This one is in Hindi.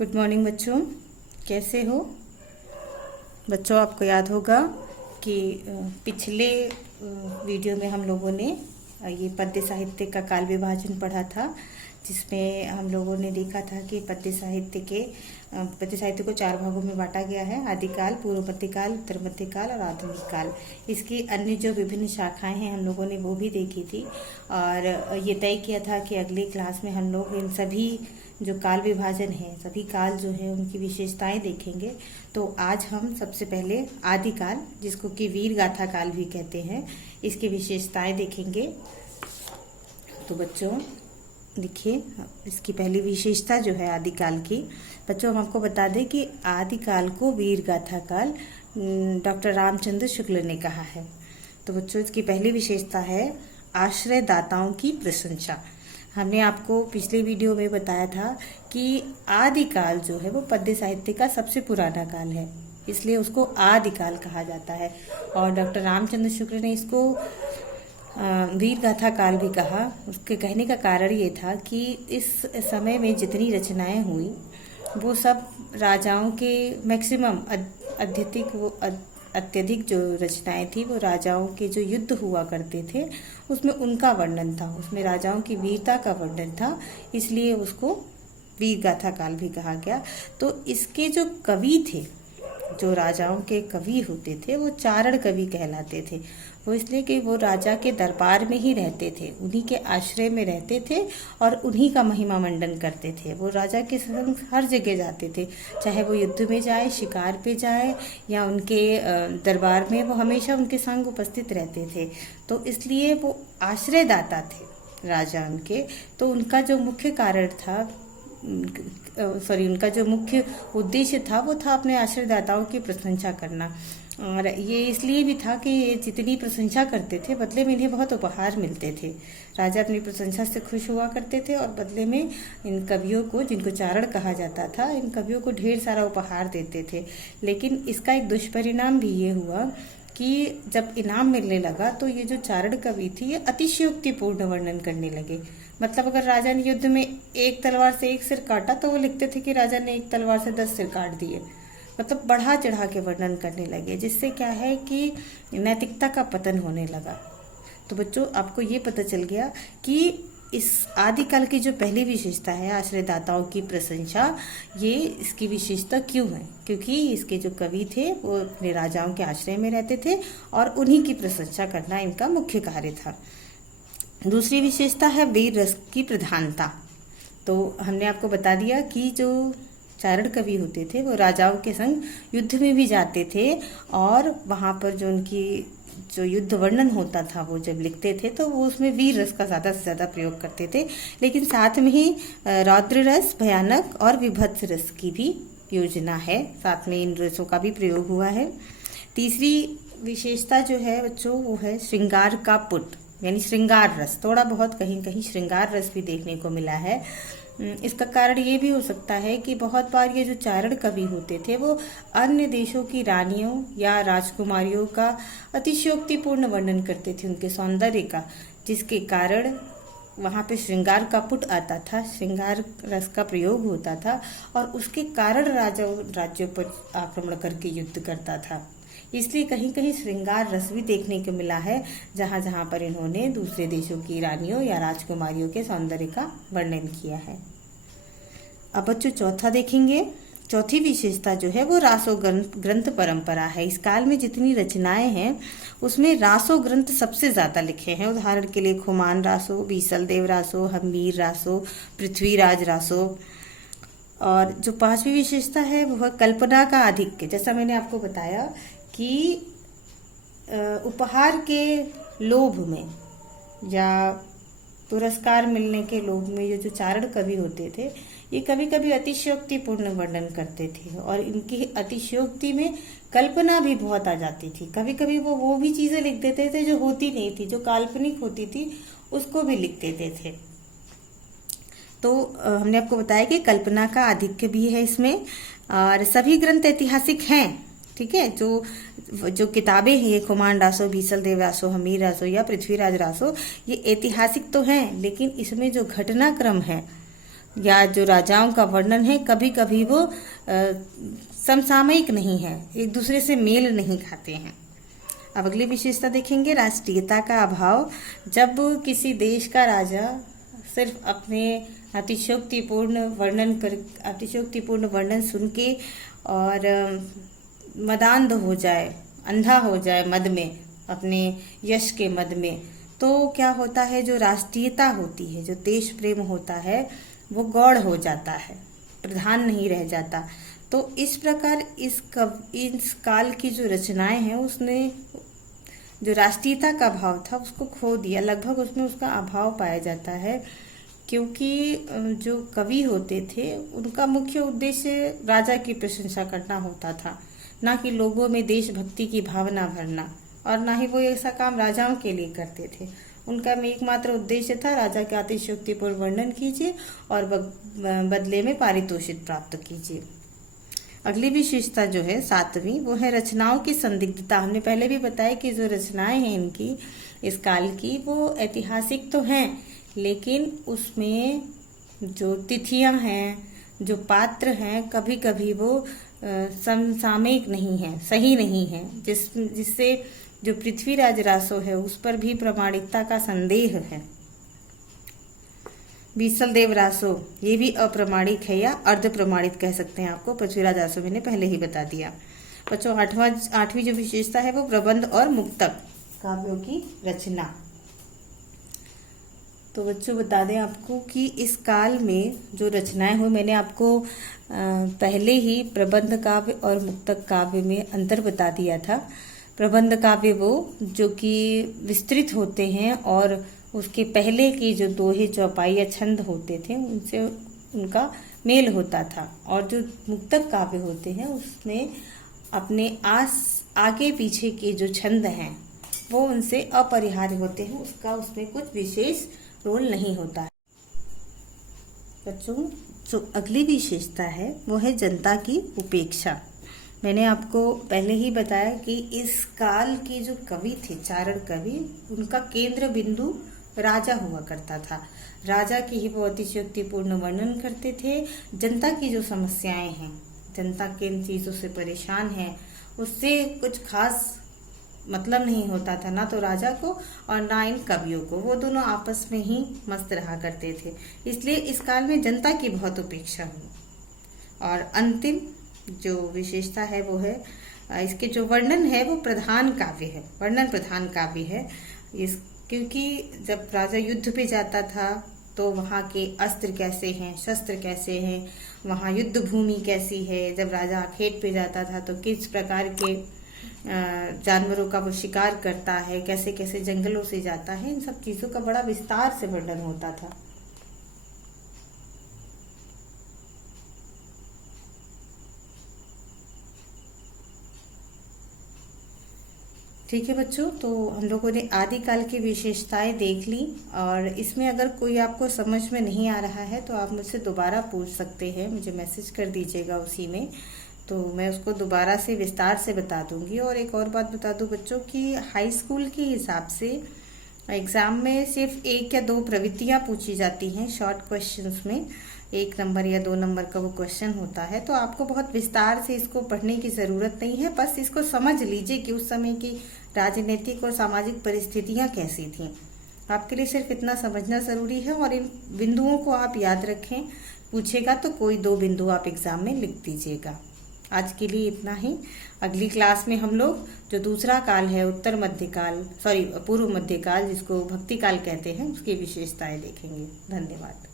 गुड मॉर्निंग बच्चों, कैसे हो बच्चों। आपको याद होगा कि पिछले वीडियो में हम लोगों ने ये पद्य साहित्य का काल विभाजन पढ़ा था, जिसमें हम लोगों ने देखा था कि पद्य साहित्य को 4 भागों में बांटा गया है। आदिकाल, पूर्व मध्यकाल, उत्तर मध्यकाल और आधुनिक काल। इसकी अन्य जो विभिन्न शाखाएं हैं हम लोगों ने वो भी देखी थी और ये तय किया था कि अगली क्लास में हम लोग इन सभी जो काल विभाजन है, सभी काल जो है उनकी विशेषताएं देखेंगे। तो आज हम सबसे पहले आदिकाल, जिसको कि वीर गाथा काल भी कहते हैं, इसकी विशेषताएं देखेंगे। तो बच्चों देखिए, इसकी पहली विशेषता जो है आदिकाल की, बच्चों हम आपको बता दें कि आदिकाल को वीर गाथा काल डॉक्टर रामचंद्र शुक्ल ने कहा है। तो बच्चों इसकी पहली विशेषता है आश्रयदाताओं की प्रशंसा। हमने आपको पिछले वीडियो में बताया था कि आदिकाल जो है वो पद्य साहित्य का सबसे पुराना काल है, इसलिए उसको आदिकाल कहा जाता है। और डॉक्टर रामचंद्र शुक्ल ने इसको वीर गाथा काल भी कहा। उसके कहने का कारण ये था कि इस समय में जितनी रचनाएं हुई वो सब राजाओं के मैक्सिमम अत्यधिक जो रचनाएं थी वो राजाओं के जो युद्ध हुआ करते थे उसमें उनका वर्णन था, उसमें राजाओं की वीरता का वर्णन था, इसलिए उसको वीर गाथा काल भी कहा गया। तो इसके जो कवि थे, जो राजाओं के कवि होते थे, वो चारण कवि कहलाते थे। वो इसलिए कि वो राजा के दरबार में ही रहते थे, उन्हीं के आश्रय में रहते थे और उन्हीं का महिमा मंडन करते थे। वो राजा के संग हर जगह जाते थे, चाहे वो युद्ध में जाए, शिकार पे जाए या उनके दरबार में, वो हमेशा उनके संग उपस्थित रहते थे। तो इसलिए वो आश्रयदाता थे राजा उनके। तो उनका जो मुख्य कारण था, उनका जो मुख्य उद्देश्य था वो था अपने आश्रयदाताओं की प्रशंसा करना। और ये इसलिए भी था कि ये जितनी प्रशंसा करते थे बदले में इन्हें बहुत उपहार मिलते थे। राजा अपनी प्रशंसा से खुश हुआ करते थे और बदले में इन कवियों को, जिनको चारण कहा जाता था, इन कवियों को ढेर सारा उपहार देते थे। लेकिन इसका एक दुष्परिणाम भी ये हुआ कि जब इनाम मिलने लगा तो ये जो चारण कवि थी ये अतिशयोक्तिपूर्ण वर्णन करने लगे। मतलब अगर राजा ने युद्ध में एक तलवार से एक सिर काटा तो वो लिखते थे कि राजा ने एक तलवार से 10 सिर काट दिए। मतलब बढ़ा चढ़ा के वर्णन करने लगे, जिससे क्या है कि नैतिकता का पतन होने लगा। तो बच्चों आपको ये पता चल गया कि इस आदिकाल की जो पहली विशेषता है आश्रयदाताओं की प्रशंसा, ये इसकी विशेषता क्यों है? क्योंकि इसके जो कवि थे वो अपने राजाओं के आश्रय में रहते थे और उन्हीं की प्रशंसा करना इनका मुख्य कार्य था। दूसरी विशेषता है वीर रस की प्रधानता। तो हमने आपको बता दिया कि जो चारण कवि होते थे वो राजाओं के संग युद्ध में भी जाते थे और वहाँ पर जो उनकी जो युद्ध वर्णन होता था वो जब लिखते थे तो वो उसमें वीर रस का ज़्यादा से ज़्यादा प्रयोग करते थे। लेकिन साथ में ही रौद्र रस, भयानक और विभत्स रस की भी योजना है, साथ में इन रसों का भी प्रयोग हुआ है। तीसरी विशेषता जो है बच्चों वो है श्रृंगार का पुट, यानी श्रृंगार रस। थोड़ा बहुत कहीं कहीं श्रृंगार रस भी देखने को मिला है। इसका कारण ये भी हो सकता है कि बहुत बार ये जो चारण कवि होते थे वो अन्य देशों की रानियों या राजकुमारियों का अतिशयोक्तिपूर्ण वर्णन करते थे, उनके सौंदर्य का, जिसके कारण वहाँ पे श्रृंगार का पुट आता था, श्रृंगार रस का प्रयोग होता था और उसके कारण राजा राज्यों पर आक्रमण करके युद्ध करता था। इसलिए कहीं कहीं श्रृंगार रस भी देखने को मिला है, जहाँ जहाँ पर इन्होंने दूसरे देशों की रानियों या राजकुमारियों के सौंदर्य का वर्णन किया है। अब बच्चों चौथा देखेंगे। चौथी विशेषता जो है वो रासो ग्रंथ परंपरा है। इस काल में जितनी रचनाएं हैं उसमें रासो ग्रंथ सबसे ज़्यादा लिखे हैं। उदाहरण के लिए खुमान रासो, बीसल देव रासो, हम्मीर रासो, पृथ्वीराज रासो। और जो पांचवी विशेषता है वह कल्पना का आधिक्य। जैसा मैंने आपको बताया कि उपहार के लोभ में या पुरस्कार मिलने के लोभ में ये जो चारण कवि होते थे ये कभी कभी अतिशयोक्तिपूर्ण वर्णन करते थे और इनकी अतिशयोक्ति में कल्पना भी बहुत आ जाती थी। कभी कभी वो भी चीज़ें लिख देते थे जो होती नहीं थी, जो काल्पनिक होती थी उसको भी लिख देते थे। तो हमने आपको बताया कि कल्पना का आधिक्य भी है इसमें। और सभी ग्रंथ ऐतिहासिक हैं, ठीक है। जो किताबें हैं, ये खुमान रासो, बीसल देव रासो, हमीर रासो या पृथ्वीराज रासो, ये ऐतिहासिक तो हैं, लेकिन इसमें जो घटनाक्रम है या जो राजाओं का वर्णन है कभी कभी वो समसामयिक नहीं है, एक दूसरे से मेल नहीं खाते हैं। अब अगली विशेषता देखेंगे, राष्ट्रीयता का अभाव। जब किसी देश का राजा सिर्फ अपने अतिशयोक्तिपूर्ण वर्णन सुन के और मदान्ध हो जाए, अंधा हो जाए मद में, अपने यश के मद में, तो क्या होता है, जो राष्ट्रीयता होती है, जो देश प्रेम होता है, वो गौड़ हो जाता है, प्रधान नहीं रह जाता। तो इस प्रकार इस काल की जो रचनाएं हैं उसने जो राष्ट्रीयता का भाव था उसको खो दिया, लगभग उसमें उसका अभाव पाया जाता है। क्योंकि जो कवि होते थे उनका मुख्य उद्देश्य राजा की प्रशंसा करना होता था, ना कि लोगों में देशभक्ति की भावना भरना, और ना ही वो ऐसा काम राजाओं के लिए करते थे। उनका में एकमात्र उद्देश्य था, राजा के अतिशयोक्तिपूर्ण वर्णन कीजिए और बदले में पारितोषिक प्राप्त कीजिए। अगली विशेषता जो है 7वीं, वो है रचनाओं की संदिग्धता। हमने पहले भी बताया कि जो रचनाएं हैं इनकी, इस काल की, वो ऐतिहासिक तो हैं, लेकिन उसमें जो तिथियां हैं, जो पात्र हैं, कभी कभी वो समसामयिक नहीं है, सही नहीं है, जिससे जो पृथ्वीराज रासो है उस पर भी प्रामाणिकता का संदेह है। बीसल देव रासो ये भी अप्रमाणिक है या अर्ध प्रमाणित कह सकते हैं आपको, पृथ्वीराज रासो मैंने पहले ही बता दिया। बच्चों 8वीं जो विशेषता है वो प्रबंध और मुक्तक काव्यों की रचना। तो बच्चों बता दें आपको कि इस काल में जो रचनाएं हुई, मैंने आपको पहले ही प्रबंध काव्य और मुक्तक काव्य में अंतर बता दिया था। प्रबंध काव्य वो जो कि विस्तृत होते हैं और उसके पहले की जो दोहे, चौपाई या छंद होते थे उनसे उनका मेल होता था, और जो मुक्तक काव्य होते हैं उसमें अपने आगे पीछे के जो छंद हैं वो उनसे अपरिहार्य होते हैं, उसमें कुछ विशेष रोल नहीं होता है। बच्चों जो अगली विशेषता है वो है जनता की उपेक्षा। मैंने आपको पहले ही बताया कि इस काल के जो कवि थे, चारण कवि, उनका केंद्र बिंदु राजा हुआ करता था। राजा की ही वो अतिशयोक्तिपूर्ण वर्णन करते थे। जनता की जो समस्याएं हैं, जनता किन चीज़ों से परेशान है, उससे कुछ खास मतलब नहीं होता था, ना तो राजा को और ना इन कवियों को। वो दोनों आपस में ही मस्त रहा करते थे, इसलिए इस काल में जनता की बहुत उपेक्षा हुई। और अंतिम जो विशेषता है वो है, इसके जो वर्णन है वो प्रधान काव्य है, वर्णन प्रधान काव्य है। क्योंकि जब राजा युद्ध पे जाता था तो वहाँ के अस्त्र कैसे हैं, शस्त्र कैसे हैं, वहाँ युद्ध भूमि कैसी है, जब राजा खेत पे जाता था तो किस प्रकार के जानवरों का वो शिकार करता है, कैसे कैसे जंगलों से जाता है, इन सब चीज़ों का बड़ा विस्तार से वर्णन होता था। ठीक है बच्चों, तो हम लोगों ने आदिकाल की विशेषताएं देख ली, और इसमें अगर कोई आपको समझ में नहीं आ रहा है तो आप मुझसे दोबारा पूछ सकते हैं, मुझे मैसेज कर दीजिएगा उसी में, तो मैं उसको दोबारा से विस्तार से बता दूंगी। और एक और बात बता दूं बच्चों कि हाई स्कूल के हिसाब से एग्ज़ाम में सिर्फ 1 या 2 प्रवृत्तियाँ पूछी जाती हैं शॉर्ट क्वेश्चंस में, 1 नंबर या 2 नंबर का वो क्वेश्चन होता है। तो आपको बहुत विस्तार से इसको पढ़ने की ज़रूरत नहीं है, बस इसको समझ लीजिए कि उस समय की राजनीतिक और सामाजिक परिस्थितियाँ कैसी थीं। आपके लिए सिर्फ इतना समझना ज़रूरी है, और इन बिंदुओं को आप याद रखें। पूछेगा तो कोई 2 बिंदु आप एग्ज़ाम में लिख दीजिएगा। आज के लिए इतना ही। अगली क्लास में हम लोग जो दूसरा काल है, पूर्व मध्यकाल, जिसको भक्ति काल कहते हैं, उसकी विशेषताएं देखेंगे। धन्यवाद।